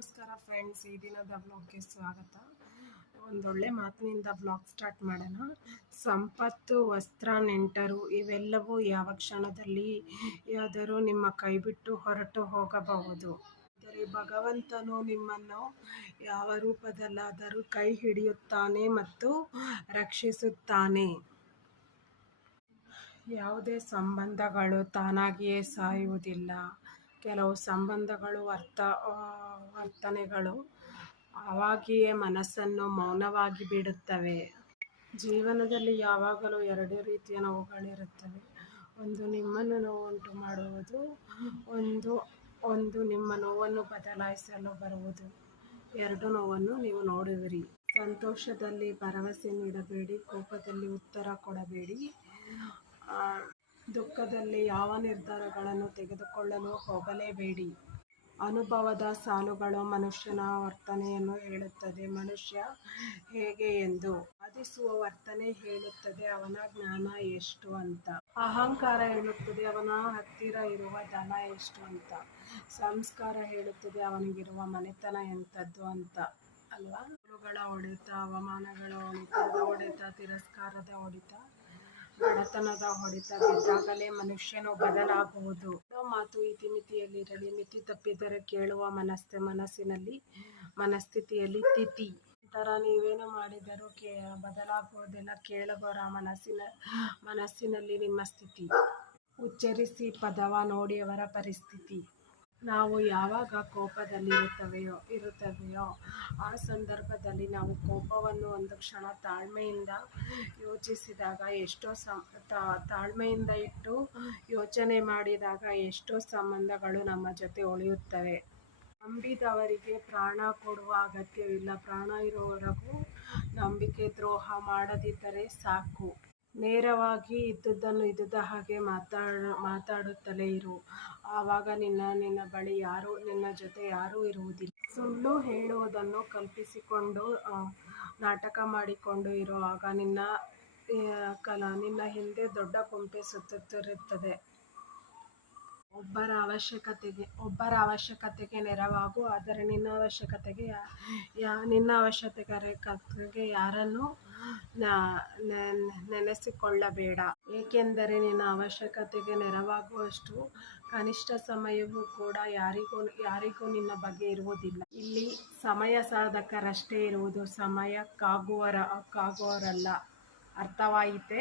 ನಮಸ್ಕಾರ ಫ್ರೆಂಡ್ಸ್, ಈ ದಿನದ ಬ್ಲಾಗ್ಗೆ ಸ್ವಾಗತ. ಒಂದೊಳ್ಳೆ ಮಾತಿನಿಂದ ಬ್ಲಾಗ್ ಸ್ಟಾರ್ಟ್ ಮಾಡೋಣ. ಸಂಪತ್ತು, ವಸ್ತ್ರ, ನೆಂಟರು ಇವೆಲ್ಲವೂ ಯಾವ ಕ್ಷಣದಲ್ಲಿ ಯಾದರೂ ನಿಮ್ಮ ಕೈ ಬಿಟ್ಟು ಹೊರಟು ಹೋಗಬಹುದು. ಆದರೆ ಭಗವಂತನು ನಿಮ್ಮನ್ನು ಯಾವ ರೂಪದಲ್ಲಾದರೂ ಕೈ ಹಿಡಿಯುತ್ತಾನೆ ಮತ್ತು ರಕ್ಷಿಸುತ್ತಾನೆ. ಯಾವುದೇ ಸಂಬಂಧಗಳು ತಾನಾಗಿಯೇ ಸಾಯುವುದಿಲ್ಲ. ಕೆಲವು ಸಂಬಂಧಗಳು ವರ್ತನೆಗಳು ಅವಾಗಿಯೇ ಮನಸ್ಸನ್ನು ಮೌನವಾಗಿ ಬಿಡುತ್ತವೆ. ಜೀವನದಲ್ಲಿ ಯಾವಾಗಲೂ ಎರಡು ರೀತಿಯ ನೋವುಗಳಿರುತ್ತವೆ. ಒಂದು ನಿಮ್ಮನ್ನು ನೋವುಂಟು ಮಾಡುವುದು, ಒಂದು ನಿಮ್ಮ ನೋವನ್ನು ಬದಲಾಯಿಸಲು ಬರುವುದು. ಎರಡು ನೋವನ್ನು ನೀವು ನೋಡುವಿರಿ. ಸಂತೋಷದಲ್ಲಿ ಭರವಸೆ ನೀಡಬೇಡಿ, ಕೋಪದಲ್ಲಿ ಉತ್ತರ ಕೊಡಬೇಡಿ, ದುಃಖದಲ್ಲಿ ಯಾವ ನಿರ್ಧಾರಗಳನ್ನು ತೆಗೆದುಕೊಳ್ಳಲು ಹೋಗಲೇಬೇಡಿ. ಅನುಭವದ ಸಾಲುಗಳು ಮನುಷ್ಯನ ವರ್ತನೆಯನ್ನು ಹೇಳುತ್ತದೆ. ಮನುಷ್ಯ ಹೇಗೆ ಎಂದು ವಾದಿಸುವ ವರ್ತನೆ ಹೇಳುತ್ತದೆ ಅವನ ಜ್ಞಾನ ಎಷ್ಟು ಅಂತ. ಅಹಂಕಾರ ಹೇಳುತ್ತದೆ ಅವನ ಹತ್ತಿರ ಇರುವ ಧನ ಎಷ್ಟು ಅಂತ. ಸಂಸ್ಕಾರ ಹೇಳುತ್ತದೆ ಅವನಿಗಿರುವ ಮನೆತನ ಎಂಥದ್ದು ಅಂತ ಅಲ್ವಾ. ಸೋಲುಗಳ ಹೊಡೆತ, ಅವಮಾನಗಳ ಹೊಡೆತ, ತಿರಸ್ಕಾರದ ಹೊಡೆತ, ಬಡತನದ ಹೊಡೆತ ಬಿದ್ದಾಗಲೇ ಮನುಷ್ಯನು ಬದಲಾಗುವುದು. ಮಾತು ಇತಿಮಿತಿಯಲ್ಲಿರಲಿ. ಮಿತಿ ತಪ್ಪಿದರೆ ಕೇಳುವ ಮನಸ್ಥಿತಿಯಲ್ಲಿ ತಿಥಿ. ನಂತರ ನೀವೇನು ಮಾಡಿದರೂ ಬದಲಾಗುವುದಿಲ್ಲ. ಕೇಳುವರ ಮನಸ್ಸಿನಲ್ಲಿ ನಿಮ್ಮ ಸ್ಥಿತಿ. ಉಚ್ಚರಿಸಿ ಪದವ ನೋಡಿ ಅವರ ಪರಿಸ್ಥಿತಿ. ನಾವು ಯಾವಾಗ ಕೋಪದಲ್ಲಿರುತ್ತವೆಯೋ ಆ ಸಂದರ್ಭದಲ್ಲಿ ನಾವು ಕೋಪವನ್ನು ಒಂದು ಕ್ಷಣ ತಾಳ್ಮೆಯಿಂದ ಯೋಚಿಸಿದಾಗ ತಾಳ್ಮೆಯಿಂದ ಇಟ್ಟು ಯೋಚನೆ ಮಾಡಿದಾಗ ಎಷ್ಟೋ ಸಂಬಂಧಗಳು ನಮ್ಮ ಜೊತೆ ಉಳಿಯುತ್ತವೆ. ನಂಬಿದವರಿಗೆ ಪ್ರಾಣ ಕೊಡುವ ಅಗತ್ಯವಿಲ್ಲ. ಪ್ರಾಣ ಇರುವವರೆಗೂ ನಂಬಿಕೆ ದ್ರೋಹ ಮಾಡದಿದ್ದರೆ ಸಾಕು. ನೇರವಾಗಿ ಇದ್ದುದನ್ನು ಇದ್ದುದ ಹಾಗೆ ಮಾತಾಡುತ್ತಲೇ ಇರು. ಆವಾಗ ನಿನ್ನ ಬಳಿ ನಿನ್ನ ಜೊತೆ ಯಾರೂ ಇರುವುದಿಲ್ಲ. ಸುಳ್ಳು ಹೇಳುವುದನ್ನು ಕಲ್ಪಿಸಿಕೊಂಡು ನಾಟಕ ಮಾಡಿಕೊಂಡು ಇರು. ಆಗ ನಿನ್ನ ಹಿಂದೆ ದೊಡ್ಡ ಕುಂಟೆ ಸುತ್ತುತ್ತಿರುತ್ತದೆ. ಒಬ್ಬರ ಅವಶ್ಯಕತೆಗೆ ನೆರವಾಗು, ಆದರೆ ನಿನ್ನ ಅವಶ್ಯಕತೆಗೆ ಯಾರನ್ನು ನೆನೆಸಿಕೊಳ್ಳಬೇಡ. ಏಕೆಂದರೆ ನಿನ್ನ ಅವಶ್ಯಕತೆಗೆ ನೆರವಾಗುವಷ್ಟು ಕನಿಷ್ಠ ಸಮಯವೂ ಕೂಡ ಯಾರಿಗೂ ನಿನ್ನ ಬಗ್ಗೆ ಇರುವುದಿಲ್ಲ. ಇಲ್ಲಿ ಸಮಯ ಸಾಧಕರಷ್ಟೇ ಇರುವುದು, ಸಮಯಕ್ಕಾಗುವವರಲ್ಲ. ಅರ್ಥವಾಯಿತೆ?